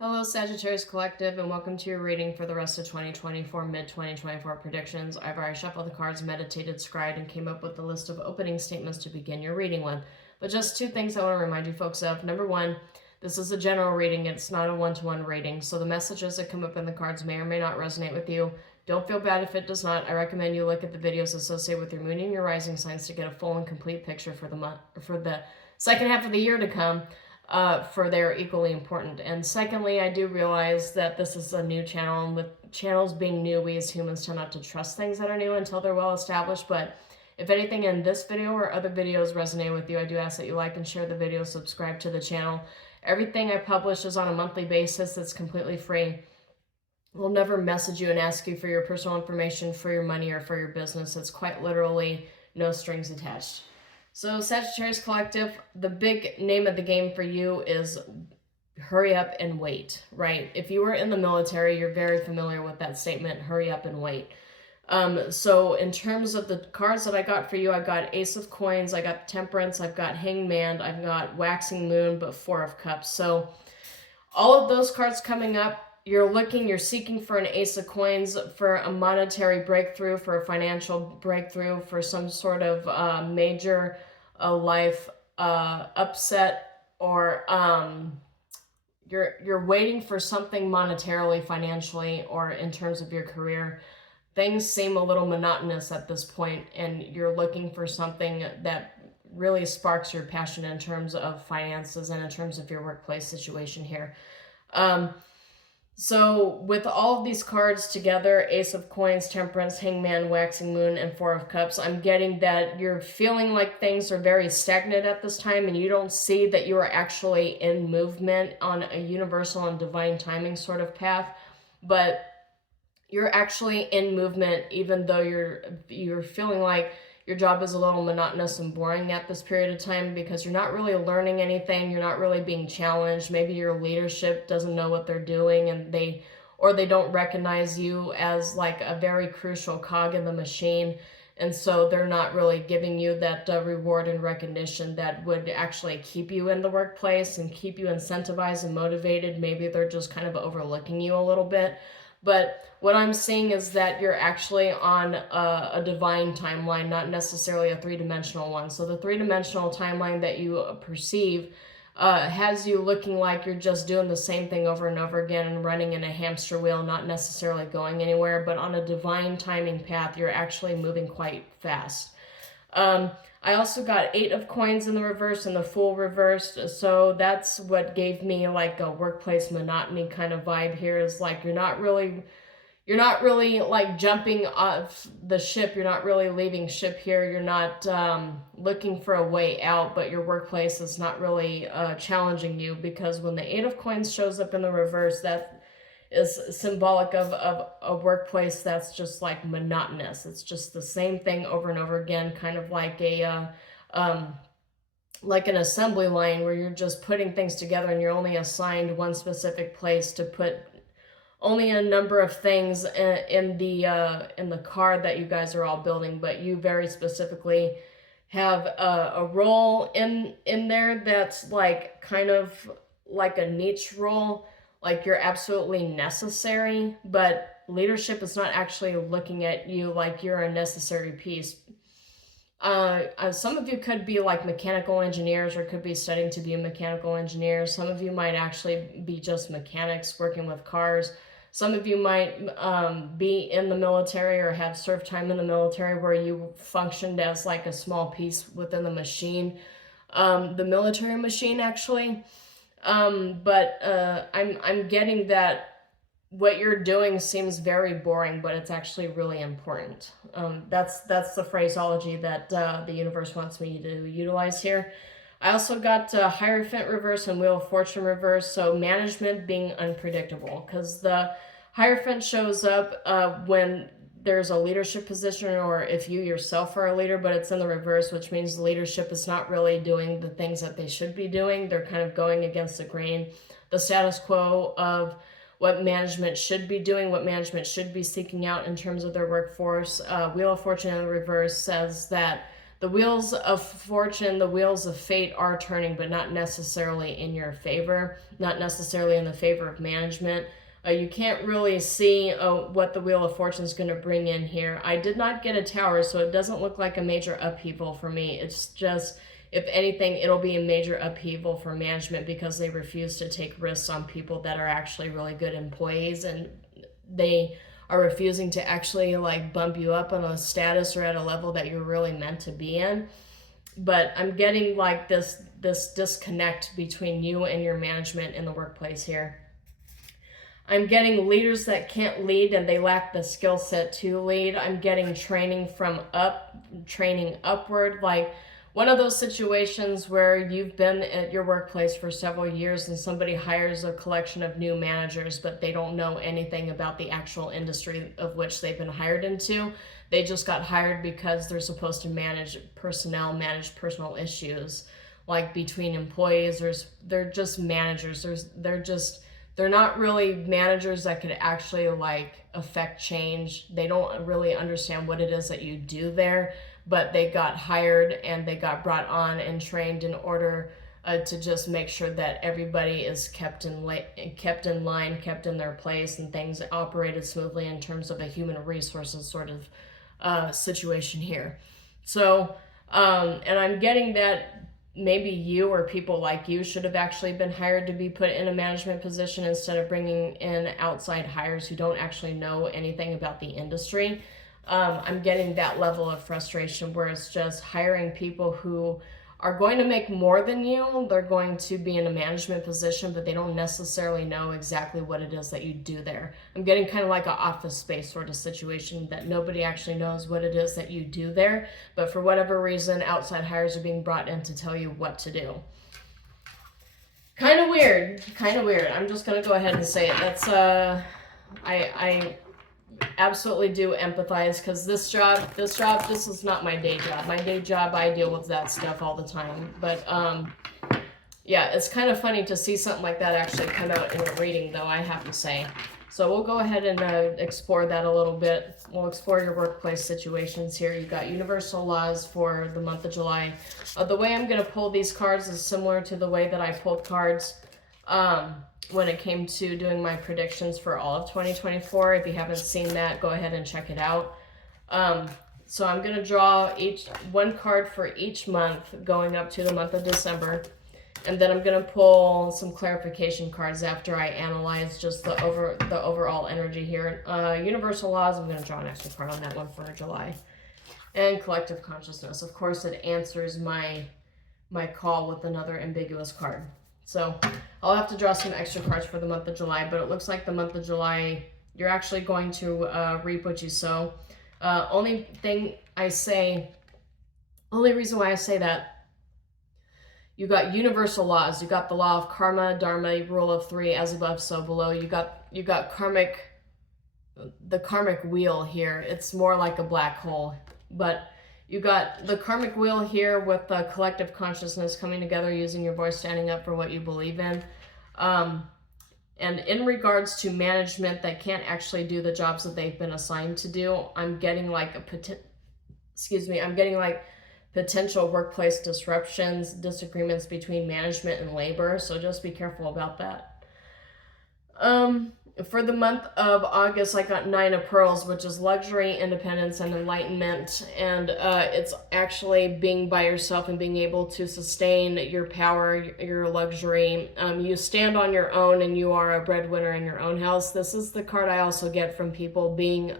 Hello, Sagittarius Collective, and welcome to your reading for the rest of 2024, mid-2024 predictions. I've already shuffled the cards, meditated, scribed, and came up with a list of opening statements to begin your reading with. But just two things I want to remind you folks of. Number one, this is a general reading. It's not a one-to-one reading, so the messages that come up in the cards may or may not resonate with you. Don't feel bad if it does not. I recommend you look at the videos associated with your moon and your rising signs to get a full and complete picture for the second half of the year to come. For they're equally important. And secondly, I do realize that this is a new channel, and with channels being new, we as humans tend not to trust things that are new until they're well established. But if anything in this video or other videos resonate with you, I do ask that you like and share the video, subscribe to the channel. Everything I publish is on a monthly basis. It's completely free. We'll never message you and ask you for your personal information, for your money, or for your business. It's quite literally no strings attached. So Sagittarius Collective, the big name of the game for you is hurry up and wait, right? If you were in the military, you're very familiar with that statement, hurry up and wait. So in terms of the cards that I got for you, I got Ace of Coins, I got Temperance, I've got Hangman, I've got Waxing Moon, but Four of Cups. So all of those cards coming up, you're seeking for an Ace of Coins, for a monetary breakthrough, for a financial breakthrough, for some sort of major life upset, or you're waiting for something monetarily, financially, or in terms of your career. Things seem a little monotonous at this point, and you're looking for something that really sparks your passion in terms of finances and in terms of your workplace situation here. So with all of these cards together, Ace of Coins, Temperance, Hangman, Waxing Moon, and Four of Cups, I'm getting that you're feeling like things are very stagnant at this time, and you don't see that you are actually in movement on a universal and divine timing sort of path, but you're actually in movement, even though you're feeling like your job is a little monotonous and boring at this period of time, because you're not really learning anything, you're not really being challenged. Maybe your leadership doesn't know what they're doing, and they don't recognize you as like a very crucial cog in the machine, and so they're not really giving you that reward and recognition that would actually keep you in the workplace and keep you incentivized and motivated. Maybe they're just kind of overlooking you a little bit. But what I'm seeing is that you're actually on a divine timeline, not necessarily a three-dimensional one. So the three-dimensional timeline that you perceive has you looking like you're just doing the same thing over and over again and running in a hamster wheel, not necessarily going anywhere. But on a divine timing path, you're actually moving quite fast. I also got Eight of Coins in the reverse and the Fool reversed, so that's what gave me like a workplace monotony kind of vibe here. Is like you're not really like jumping off the ship, you're not really leaving ship here, you're not looking for a way out, but your workplace is not really challenging you, because when the Eight of Coins shows up in the reverse, that is symbolic of a workplace that's just like monotonous. It's just the same thing over and over again, kind of like like an assembly line where you're just putting things together and you're only assigned one specific place to put only a number of things in the card that you guys are all building, but you very specifically have a role in there that's like kind of like a niche role. Like you're absolutely necessary, but leadership is not actually looking at you like you're a necessary piece. Some of you could be like mechanical engineers, or could be studying to be a mechanical engineer. Some of you might actually be just mechanics working with cars. Some of you might be in the military or have served time in the military where you functioned as like a small piece within the machine, the military machine actually. But I'm getting that what you're doing seems very boring, but it's actually really important. That's the phraseology that the universe wants me to utilize here. I also got Hierophant reverse and Wheel of Fortune reverse, so management being unpredictable, because the Hierophant shows up when there's a leadership position, or if you yourself are a leader, but it's in the reverse, which means the leadership is not really doing the things that they should be doing. They're kind of going against the grain, the status quo of what management should be doing, what management should be seeking out in terms of their workforce. Wheel of Fortune in the reverse says that The wheels of fortune, the wheels of fate are turning, but not necessarily in your favor, not necessarily in the favor of management. You can't really see what the Wheel of Fortune is going to bring in here. I did not get a tower, so it doesn't look like a major upheaval for me. It's just, if anything, it'll be a major upheaval for management because they refuse to take risks on people that are actually really good employees, and they are refusing to actually like bump you up on a status or at a level that you're really meant to be in. But I'm getting like this disconnect between you and your management in the workplace here. I'm getting leaders that can't lead and they lack the skill set to lead. I'm getting training upward, like one of those situations where you've been at your workplace for several years and somebody hires a collection of new managers, but they don't know anything about the actual industry of which they've been hired into. They just got hired because they're supposed to manage personnel, manage personal issues, like between employees. They're just managers. They're not really managers that could actually like affect change. They don't really understand what it is that you do there, but they got hired and they got brought on and trained in order to just make sure that everybody is kept in line, kept in their place, and things operated smoothly in terms of a human resources sort of situation here. So, and I'm getting that maybe you or people like you should have actually been hired to be put in a management position instead of bringing in outside hires who don't actually know anything about the industry. I'm getting that level of frustration where it's just hiring people who are going to make more than you. They're going to be in a management position, but they don't necessarily know exactly what it is that you do there. I'm getting kind of like an Office Space sort of situation that nobody actually knows what it is that you do there, but for whatever reason, outside hires are being brought in to tell you what to do. Kind of weird. I'm just going to go ahead and say it. That's, I absolutely do empathize, because this is not my day job. My day job, I deal with that stuff all the time. But yeah, it's kind of funny to see something like that actually come out in a reading, though, I have to say. So we'll go ahead and explore that a little bit. We'll explore your workplace situations here. You got universal laws for the month of July. The way I'm going to pull these cards is similar to the way that I pulled cards when it came to doing my predictions for all of 2024. If you haven't seen that, go ahead and check it out. So I'm going to draw one card for each month going up to the month of December. And then I'm going to pull some clarification cards after I analyze just the overall energy here. Universal laws, I'm going to draw an extra card on that one for July. And collective consciousness. Of course, it answers my call with another ambiguous card. So I'll have to draw some extra cards for the month of July, but it looks like the month of July, you're actually going to reap what you sow. Only reason why I say that, you got universal laws. You got the law of karma, dharma, rule of three, as above, so below. You got the karmic wheel here. It's more like a black hole, but you got the karmic wheel here with the collective consciousness coming together, using your voice, standing up for what you believe in. And in regards to management that can't actually do the jobs that they've been assigned to do, I'm getting like potential workplace disruptions, disagreements between management and labor. So just be careful about that. For the month of August, I got 9 of Pearls, which is luxury, independence, and enlightenment. And it's actually being by yourself and being able to sustain your power, your luxury. You stand on your own and you are a breadwinner in your own house. This is the card I also get from people being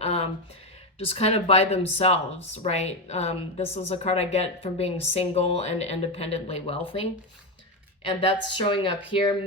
just kind of by themselves, right? This is a card I get from being single and independently wealthy. And that's showing up here.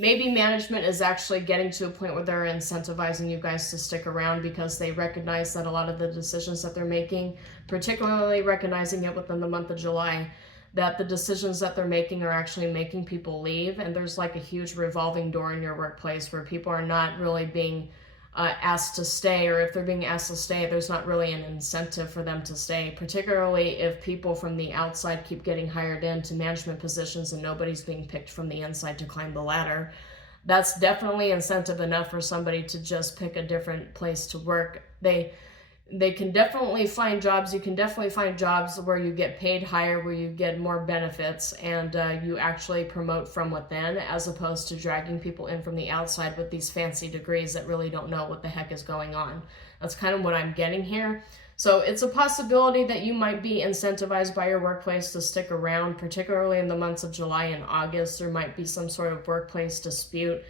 Maybe management is actually getting to a point where they're incentivizing you guys to stick around because they recognize that a lot of the decisions that they're making, particularly recognizing it within the month of July, that the decisions that they're making are actually making people leave. And there's like a huge revolving door in your workplace where people are not really being asked to stay, or if they're being asked to stay, there's not really an incentive for them to stay, particularly if people from the outside keep getting hired into management positions and nobody's being picked from the inside to climb the ladder. That's definitely incentive enough for somebody to just pick a different place to work. they can definitely find jobs. You can definitely find jobs where you get paid higher, where you get more benefits, and you actually promote from within, as opposed to dragging people in from the outside with these fancy degrees that really don't know what the heck is going on. That's kind of what I'm getting here. So it's a possibility that you might be incentivized by your workplace to stick around, particularly in the months of July and August. There might be some sort of workplace dispute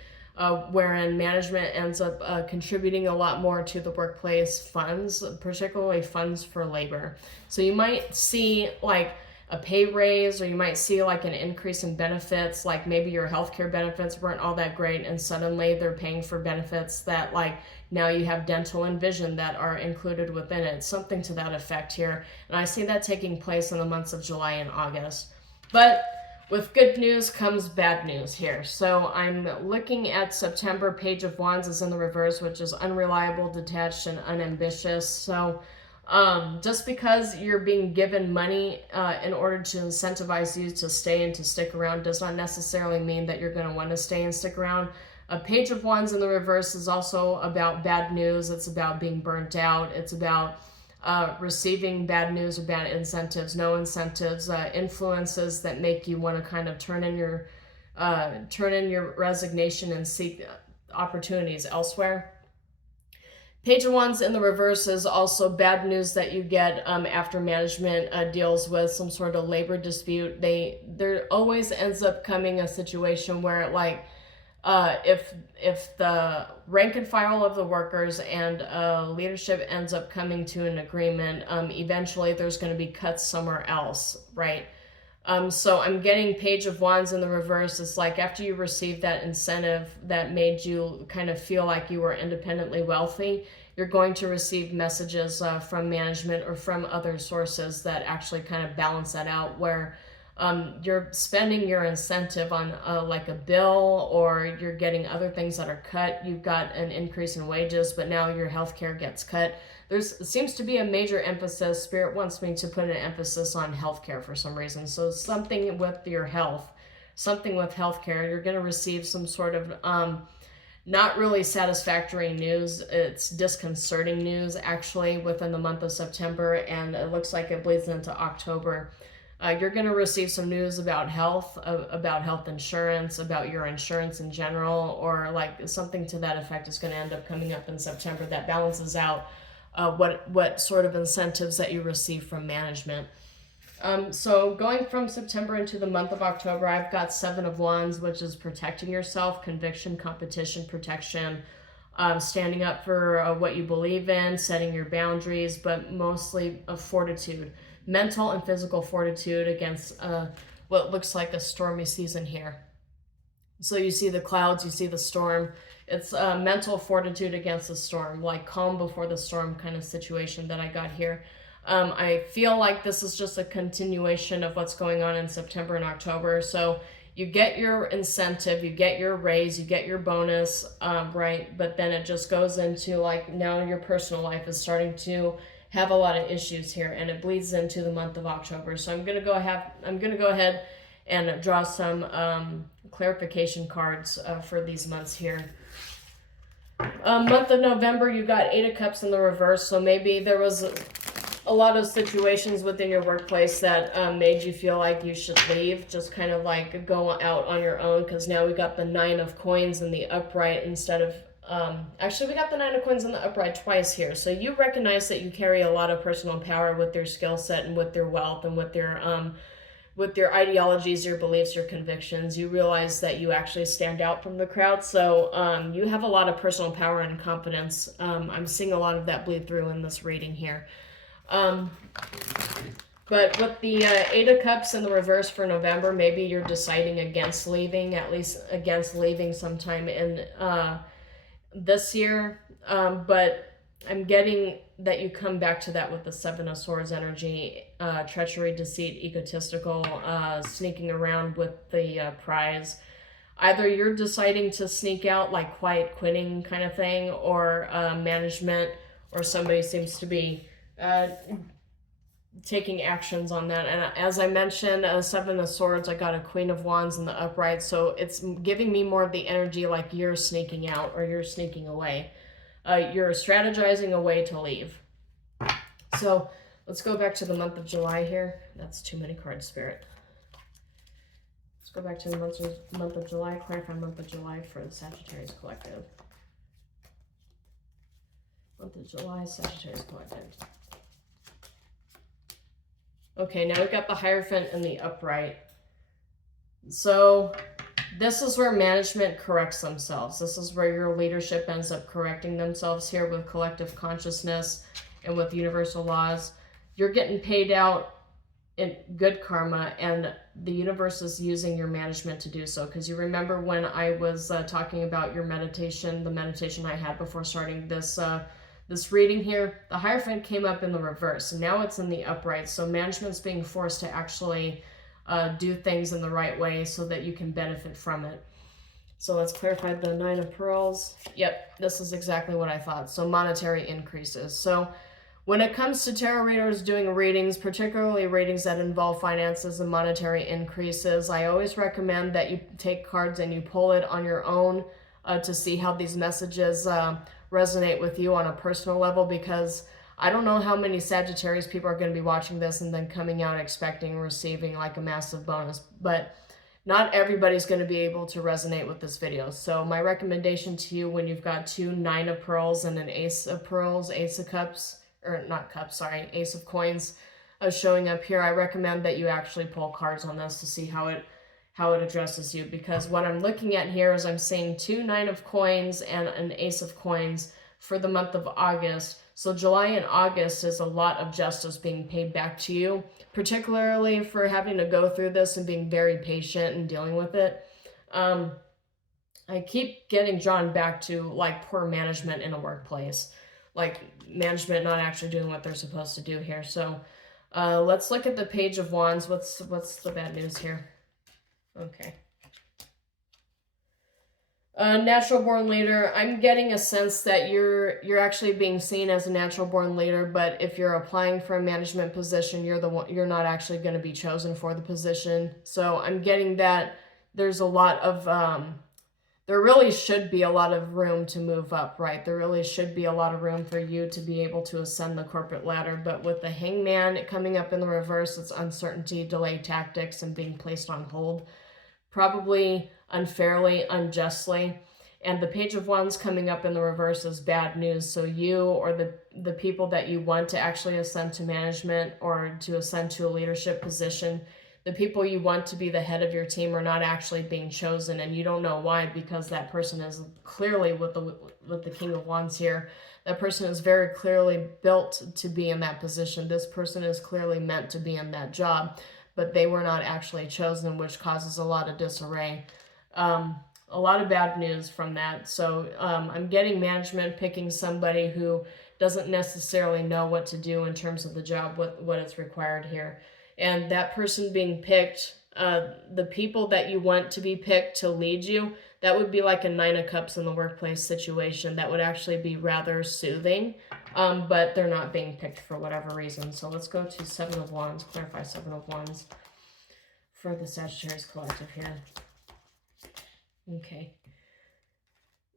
wherein management ends up contributing a lot more to the workplace funds, particularly funds for labor. So you might see like a pay raise, or you might see like an increase in benefits, like maybe your healthcare benefits weren't all that great and suddenly they're paying for benefits that like now you have dental and vision that are included within it, something to that effect here. And I see that taking place in the months of July and August. But with good news comes bad news here. So I'm looking at September. Page of Wands is in the reverse, which is unreliable, detached, and unambitious. So just because you're being given money in order to incentivize you to stay and to stick around does not necessarily mean that you're going to want to stay and stick around. A Page of Wands in the reverse is also about bad news. It's about being burnt out. It's about receiving bad news or bad incentives, no incentives, influences that make you want to kind of turn in your resignation and seek opportunities elsewhere. Page of Wands in the reverse is also bad news that you get after management deals with some sort of labor dispute. There always ends up coming a situation where like if the rank and file of the workers and leadership ends up coming to an agreement, eventually there's going to be cuts somewhere else, right? So I'm getting Page of Wands in the reverse. It's like after you receive that incentive that made you kind of feel like you were independently wealthy, you're going to receive messages from management or from other sources that actually kind of balance that out, where you're spending your incentive on like a bill, or you're getting other things that are cut. You've got an increase in wages, but now your healthcare gets cut. There seems to be a major emphasis. Spirit wants me to put an emphasis on healthcare for some reason. So something with your health, something with healthcare, you're going to receive some sort of not really satisfactory news. It's disconcerting news actually within the month of September, and it looks like it bleeds into October. You're going to receive some news about health insurance, about your insurance in general, or like something to that effect is going to end up coming up in September that balances out what sort of incentives that you receive from management. So going from September into the month of October, I've got Seven of Wands, which is protecting yourself, conviction, competition, protection, standing up for what you believe in, setting your boundaries, but mostly fortitude. Mental and physical fortitude against what looks like a stormy season here. So you see the clouds, you see the storm. It's mental fortitude against the storm, like calm before the storm kind of situation that I got here. I feel like this is just a continuation of what's going on in September and October. So you get your incentive, you get your raise, you get your bonus, right? But then it just goes into like now your personal life is starting to have a lot of issues here, and it bleeds into the month of October. So I'm gonna go ahead and draw some clarification cards for these months here. Month of November, you got Eight of Cups in the reverse. So maybe there was a lot of situations within your workplace that made you feel like you should leave, just kind of like go out on your own, because now we got the Nine of Coins in the upright instead of actually we got the Nine of Coins in the upright twice here. So you recognize that you carry a lot of personal power with your skill set and with your wealth and with your ideologies, your beliefs, your convictions. You realize that you actually stand out from the crowd. So you have a lot of personal power and confidence. I'm seeing a lot of that bleed through in this reading here. But with the Eight of Cups in the reverse for November, maybe you're deciding against leaving, at least against leaving sometime in this year, but I'm getting that you come back to that with the Seven of Swords energy, treachery, deceit, egotistical, sneaking around with the prize. Either you're deciding to sneak out, like quiet quitting kind of thing, or management or somebody seems to be taking actions on that. And as I mentioned, Seven of Swords, I got a Queen of Wands in the upright, so it's giving me more of the energy like you're sneaking out or you're sneaking away. You're strategizing a way to leave. So let's go back to the month of July here. That's too many cards, Spirit. Let's go back to the month of July, clarify month of July for the Sagittarius Collective. Month of July, Sagittarius Collective. Okay, now we've got the Hierophant and the Upright. So this is where management corrects themselves. This is where your leadership ends up correcting themselves here with collective consciousness and with universal laws. You're getting paid out in good karma, and the universe is using your management to do so. Because you remember when I was talking about your meditation, the meditation I had before starting this this reading here, the Hierophant came up in the reverse. Now it's in the upright. So management's being forced to actually do things in the right way so that you can benefit from it. So let's clarify the Nine of Pearls. Yep, this is exactly what I thought. So monetary increases. So when it comes to tarot readers doing readings, particularly readings that involve finances and monetary increases, I always recommend that you take cards and you pull it on your own to see how these messages resonate with you on a personal level, because I don't know how many Sagittarius people are going to be watching this and then coming out expecting and receiving like a massive bonus, but not everybody's going to be able to resonate with this video. So my recommendation to you, when you've got two Nine of Pearls and an Ace of Pearls, Ace of Cups, or not cups, sorry, Ace of Coins showing up here, I recommend that you actually pull cards on this to see how it addresses you, because what I'm looking at here is I'm seeing two Nine of Coins and an Ace of Coins for the month of August. So July and August is a lot of justice being paid back to you, particularly for having to go through this and being very patient and dealing with it. I keep getting drawn back to like poor management in a workplace, like management not actually doing what they're supposed to do here. So let's look at the Page of Wands. What's the bad news here? Okay. Natural born leader. I'm getting a sense that you're actually being seen as a natural born leader, but if you're applying for a management position, you're not actually going to be chosen for the position. So I'm getting that there's a lot of there really should be a lot of room to move up, right? There really should be a lot of room for you to be able to ascend the corporate ladder. But with the Hangman coming up in the reverse, it's uncertainty, delay tactics, and being placed on hold, probably unfairly, unjustly. And the Page of Wands coming up in the reverse is bad news. So you or the people that you want to actually ascend to management or to ascend to a leadership position, the people you want to be the head of your team are not actually being chosen, and you don't know why, because that person is clearly, with the King of Wands here, that person is very clearly built to be in that position. This person is clearly meant to be in that job, but they were not actually chosen, which causes a lot of disarray. A lot of bad news from that. So I'm getting management picking somebody who doesn't necessarily know what to do in terms of the job, what is required here. And that person being picked, the people that you want to be picked to lead you, that would be like a Nine of Cups in the workplace situation. That would actually be rather soothing, but they're not being picked for whatever reason. So let's go to Seven of Wands, clarify Seven of Wands for the Sagittarius Collective here. Okay.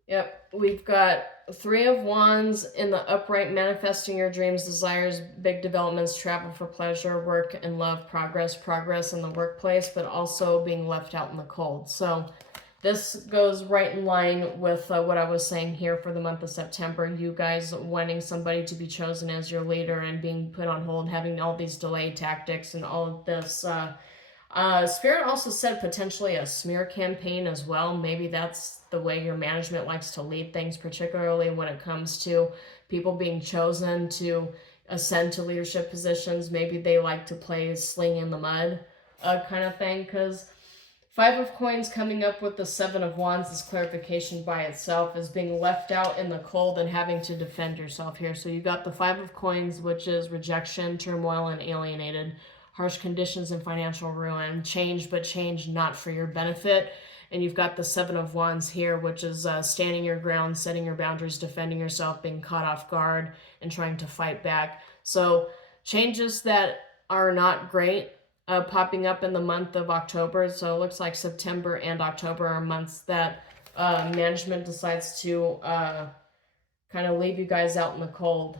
Yep, we've got Three of Wands in the upright, manifesting your dreams, desires, big developments, travel for pleasure, work and love, progress in the workplace, but also being left out in the cold. So this goes right in line with what I was saying here for the month of September. You guys wanting somebody to be chosen as your leader and being put on hold, having all these delay tactics and all of this. Spirit also said potentially a smear campaign as well. Maybe that's the way your management likes to lead things, particularly when it comes to people being chosen to ascend to leadership positions. Maybe they like to play sling in the mud kind of thing, because Five of Coins coming up with the Seven of Wands, this clarification by itself, is being left out in the cold and having to defend yourself here. So you got the Five of Coins, which is rejection, turmoil, and alienated. Harsh conditions and financial ruin, change, but change not for your benefit. And you've got the Seven of Wands here, which is standing your ground, setting your boundaries, defending yourself, being caught off guard, and trying to fight back. So changes that are not great popping up in the month of October. So it looks like September and October are months that management decides to kind of leave you guys out in the cold.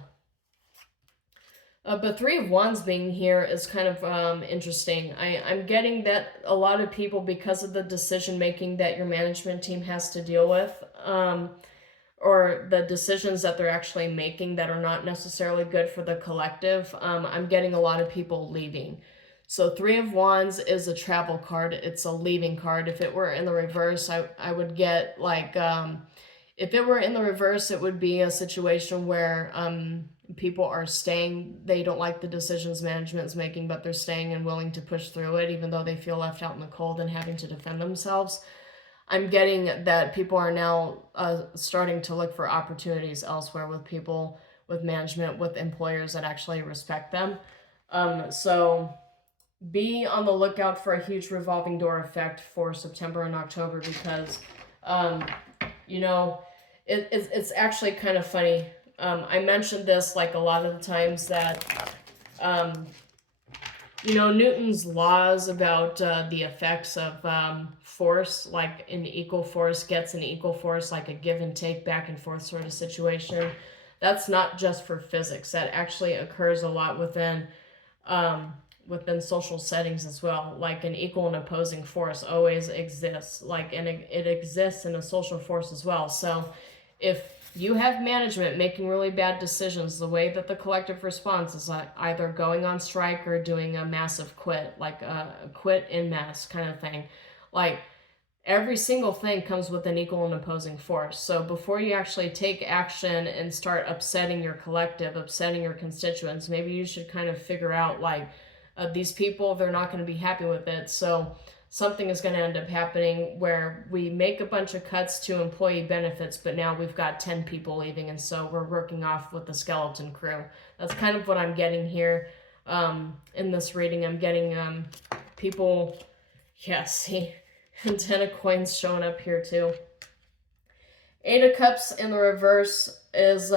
But Three of Wands being here is kind of interesting. I'm getting that a lot of people, because of the decision making that your management team has to deal with, or the decisions that they're actually making that are not necessarily good for the collective, I'm getting a lot of people leaving. So Three of Wands is a travel card. It's a leaving card. If it were in the reverse, I would get like, if it were in the reverse, it would be a situation where people are staying. They don't like the decisions management's making, but they're staying and willing to push through it, even though they feel left out in the cold and having to defend themselves. I'm getting that people are now starting to look for opportunities elsewhere with people, with management, with employers that actually respect them. So be on the lookout for a huge revolving door effect for September and October, because, you know, it's actually kind of funny. I mentioned this like a lot of the times that, you know, Newton's laws about the effects of force, like an equal force gets an equal force, like a give and take back and forth sort of situation. That's not just for physics. That actually occurs a lot within social settings as well. Like an equal and opposing force always exists. Like, and it exists in a social force as well. So if you have management making really bad decisions, the way that the collective response is either going on strike or doing a massive quit, like a quit en masse kind of thing. Like, every single thing comes with an equal and opposing force. So before you actually take action and start upsetting your collective, upsetting your constituents, maybe you should kind of figure out, like, these people, they're not going to be happy with it. So something is going to end up happening where we make a bunch of cuts to employee benefits, but now we've got 10 people leaving, and so we're working off with the skeleton crew. That's kind of what I'm getting here in this reading. I'm getting people, yeah, see, 10 of coins showing up here too. 8 of Cups in the reverse is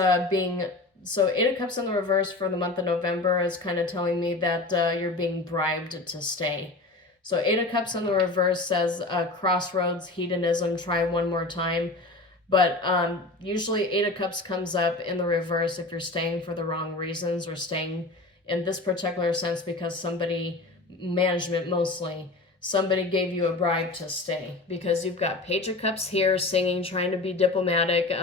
so 8 of Cups in the reverse for the month of November is kind of telling me that you're being bribed to stay. So 8 of Cups in the reverse says crossroads, hedonism, try one more time. But usually 8 of Cups comes up in the reverse if you're staying for the wrong reasons, or staying in this particular sense because somebody, management mostly, somebody gave you a bribe to stay. Because you've got Page of Cups here singing, trying to be diplomatic,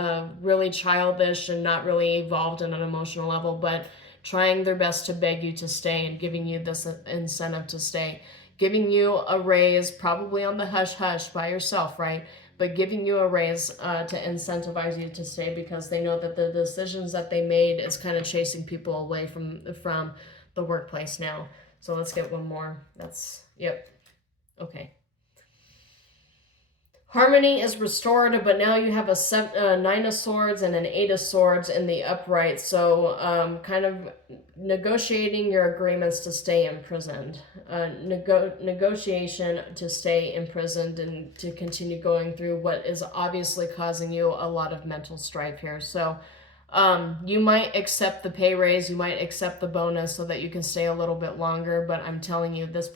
really childish and not really evolved on an emotional level, but trying their best to beg you to stay and giving you this incentive to stay. Giving you a raise, probably on the hush-hush by yourself, right? But giving you a raise to incentivize you to stay, because they know that the decisions that they made is kind of chasing people away from the workplace now. So let's get one more. That's, yep. Okay. Harmony is restored, but now you have a 9 of Swords and an 8 of Swords in the upright. So kind of negotiating your agreements to stay imprisoned. Negotiation to stay imprisoned and to continue going through what is obviously causing you a lot of mental strife here. So you might accept the pay raise, you might accept the bonus so that you can stay a little bit longer, but I'm telling you, this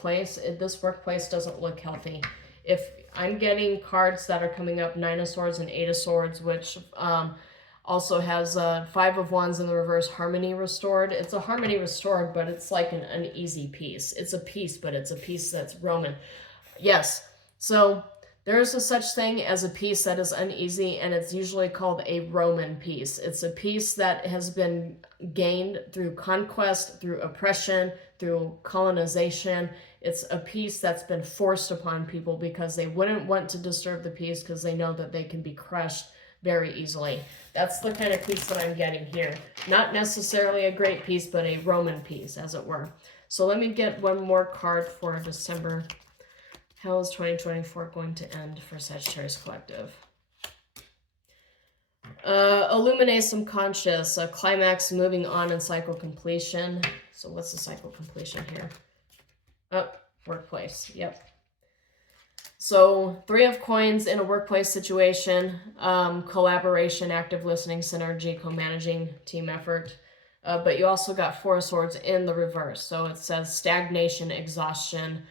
workplace doesn't look healthy. If I'm getting cards that are coming up, 9 of Swords and 8 of Swords, which also has 5 of Wands in the reverse, harmony restored. It's a harmony restored, but it's like an uneasy peace. It's a peace, but it's a peace that's Roman. Yes, so there is a such thing as a peace that is uneasy, and it's usually called a Roman peace. It's a peace that has been gained through conquest, through oppression, through colonization. It's a peace that's been forced upon people because they wouldn't want to disturb the peace because they know that they can be crushed very easily. That's the kind of peace that I'm getting here. Not necessarily a great peace, but a Roman peace, as it were. So let me get one more card for December. How is 2024 going to end for Sagittarius Collective? Illuminate some conscious, a climax, moving on, and cycle completion. So what's the cycle completion here? Oh, workplace. Yep. So 3 of Coins in a workplace situation, collaboration, active listening, synergy, co-managing, team effort. But you also got 4 of Swords in the reverse. So it says stagnation, exhaustion,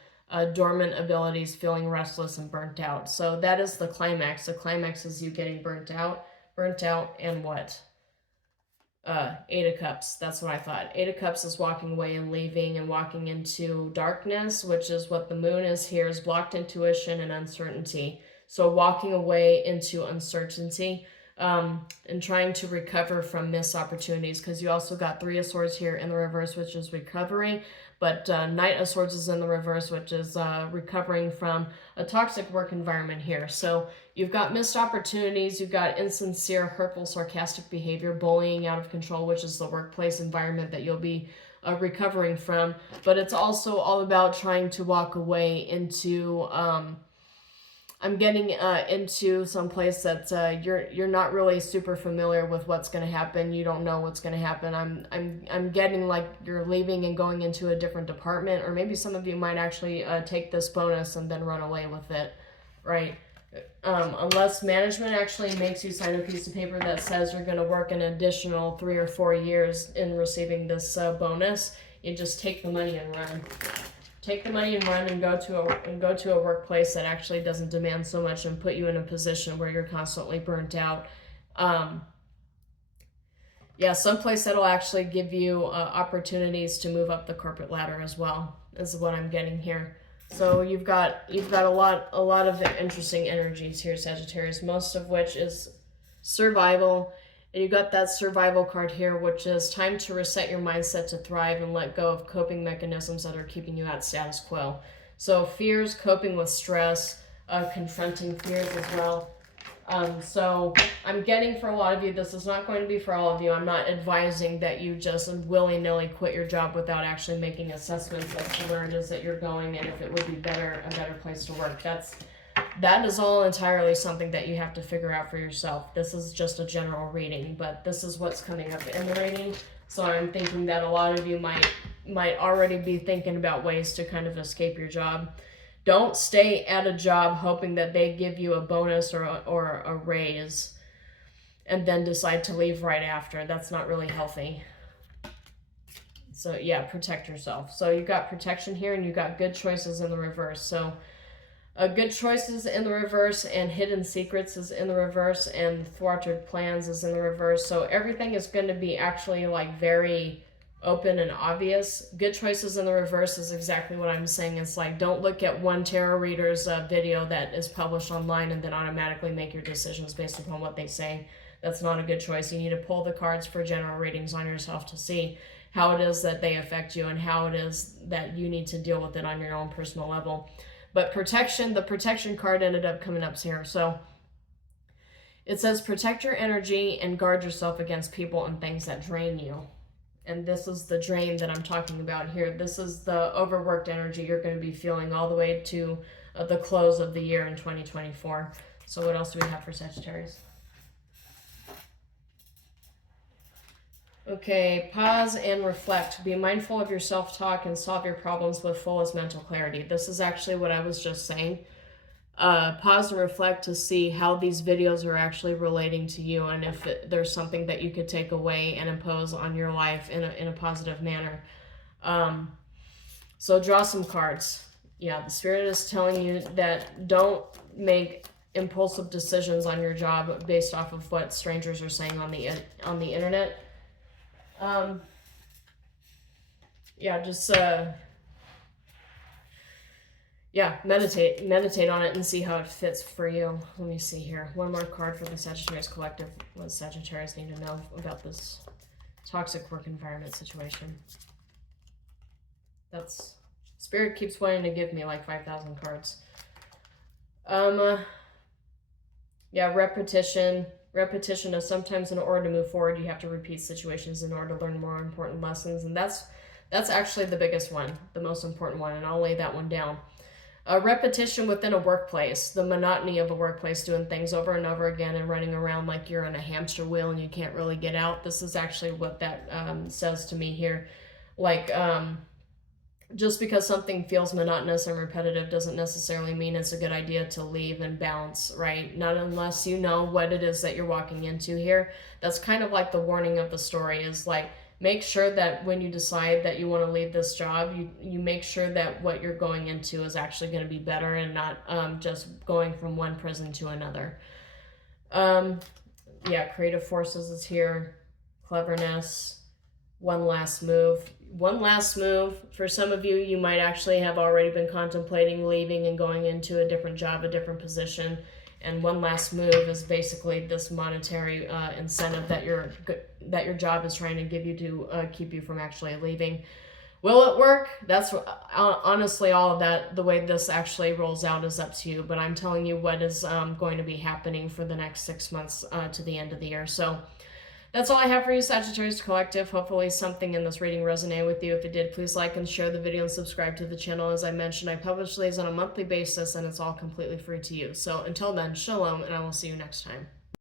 dormant abilities, feeling restless and burnt out. So that is the climax. The climax is you getting burnt out, and what? Eight of Cups. That's what I thought. Eight of Cups is walking away and leaving and walking into darkness, which is what the moon is here, is blocked intuition and uncertainty. So walking away into uncertainty, and trying to recover from missed opportunities, because you also got Three of Swords here in the reverse, which is recovery, but Knight of Swords is in the reverse, which is recovering from a toxic work environment here. So you've got missed opportunities, you've got insincere, hurtful, sarcastic behavior, bullying out of control, which is the workplace environment that you'll be recovering from. But it's also all about trying to walk away into I'm getting into some place that you're not really super familiar with what's going to happen. You don't know what's going to happen. I'm getting like you're leaving and going into a different department, or maybe some of you might actually take this bonus and then run away with it, right? Unless management actually makes you sign a piece of paper that says you're going to work an additional 3 or 4 years in receiving this bonus, you just take the money and run. Take the money and run and go to a workplace that actually doesn't demand so much and put you in a position where you're constantly burnt out. Yeah, someplace that'll actually give you opportunities to move up the corporate ladder as well, is what I'm getting here. So you've got a lot of interesting energies here, Sagittarius, most of which is survival. And you got that survival card here, which is time to reset your mindset to thrive and let go of coping mechanisms that are keeping you at status quo. So fears, coping with stress, confronting fears as well. So I'm getting for a lot of you, this is not going to be for all of you. I'm not advising that you just willy-nilly quit your job without actually making assessments as to where it is that you're going and if it would be a better place to work. That is all entirely something that you have to figure out for yourself. This is just a general reading, but this is what's coming up in the reading. So I'm thinking that a lot of you might already be thinking about ways to kind of escape your job. Don't stay at a job hoping that they give you a bonus or a raise and then decide to leave right after. That's not really healthy. So yeah, protect yourself. So you got protection here and you got good choices in the reverse. So good choices in the reverse, and hidden secrets is in the reverse, and thwarted plans is in the reverse. So everything is going to be actually like very open and obvious. Good choices in the reverse is exactly what I'm saying. It's like, don't look at one tarot reader's video that is published online and then automatically make your decisions based upon what they say. That's not a good choice. You need to pull the cards for general readings on yourself to see how it is that they affect you and how it is that you need to deal with it on your own personal level. But protection, the protection card ended up coming up here. So it says protect your energy and guard yourself against people and things that drain you. And this is the drain that I'm talking about here. This is the overworked energy you're going to be feeling all the way to the close of the year in 2024. So what else do we have for Sagittarius? Okay, pause and reflect. Be mindful of your self-talk and solve your problems with fullest mental clarity. This is actually what I was just saying. Pause and reflect to see how these videos are actually relating to you and if there's something that you could take away and impose on your life in a positive manner. So draw some cards. Yeah, the Spirit is telling you that don't make impulsive decisions on your job based off of what strangers are saying on the internet. Yeah, just meditate on it and see how it fits for you. Let me see here. One more card for the Sagittarius Collective. What does Sagittarius need to know about this toxic work environment situation? That's, Spirit keeps wanting to give me like 5,000 cards. Yeah, repetition. Repetition is sometimes, in order to move forward, you have to repeat situations in order to learn more important lessons. And that's actually the biggest one, the most important one. And I'll lay that one down. Repetition within a workplace, the monotony of a workplace, doing things over and over again and running around like you're in a hamster wheel and you can't really get out. This is actually what that says to me here. Like, just because something feels monotonous and repetitive doesn't necessarily mean it's a good idea to leave and bounce, right? Not unless you know what it is that you're walking into here. That's kind of like the warning of the story, is like, make sure that when you decide that you want to leave this job, you make sure that what you're going into is actually going to be better and not just going from one prison to another. Yeah, creative forces is here. cleverness, one last move. One last move. For some of you, you might actually have already been contemplating leaving and going into a different job, a different position. And one last move is basically this monetary incentive that your job is trying to give you to keep you from actually leaving. Will it work? That's honestly all of that. The way this actually rolls out is up to you. But I'm telling you what is going to be happening for the next 6 months to the end of the year. So that's all I have for you, Sagittarius Collective. Hopefully something in this reading resonated with you. If it did, please like and share the video and subscribe to the channel. As I mentioned, I publish these on a monthly basis and it's all completely free to you. So until then, shalom, and I will see you next time.